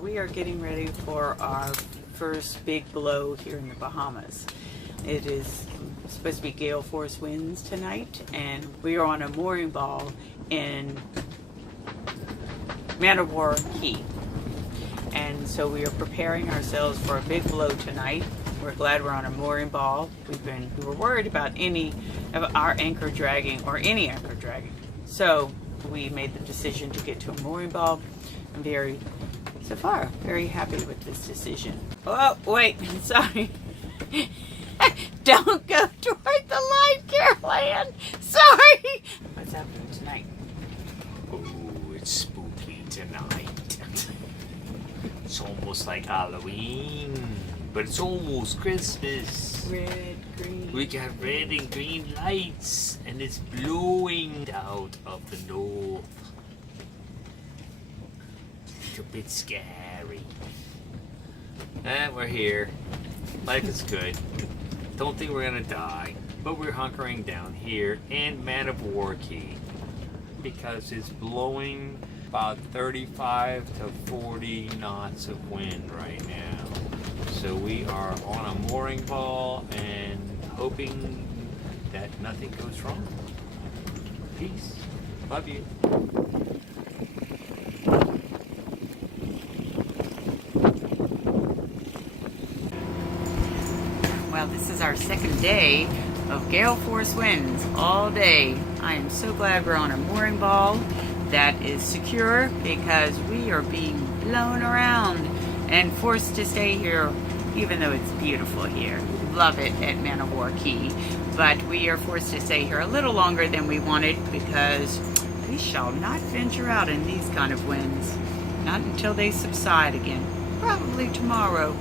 We are getting ready for our first big blow here in the Bahamas. It is supposed to be gale force winds tonight, and we are on a mooring ball in Man-of-War Key. And so we are preparing ourselves for a big blow tonight. We're glad we're on a mooring ball. We were worried about any of our anchor dragging or any anchor dragging. So we made the decision to get to a mooring ball. I'm so far, very happy with this decision. Oh, wait, sorry. Don't go toward the light, Caroline. Sorry. What's happening tonight? Oh, it's spooky tonight. It's almost like Halloween, but it's almost Christmas. Red, green. We got red and green lights, and it's blowing out of the north. It's a bit scary. We're here. Life is good. Don't think we're gonna die, but we're hunkering down here in Man-of-War Key because it's blowing about 35 to 40 knots of wind right now. So we are on a mooring ball and hoping that nothing goes wrong. Peace. Love you. Well, this is our second day of gale force winds all day. I am so glad we're on a mooring ball that is secure because we are being blown around and forced to stay here even though it's beautiful here. Love it at Man-of-War Key, but we are forced to stay here a little longer than we wanted because we shall not venture out in these kind of winds, not until they subside again, probably tomorrow.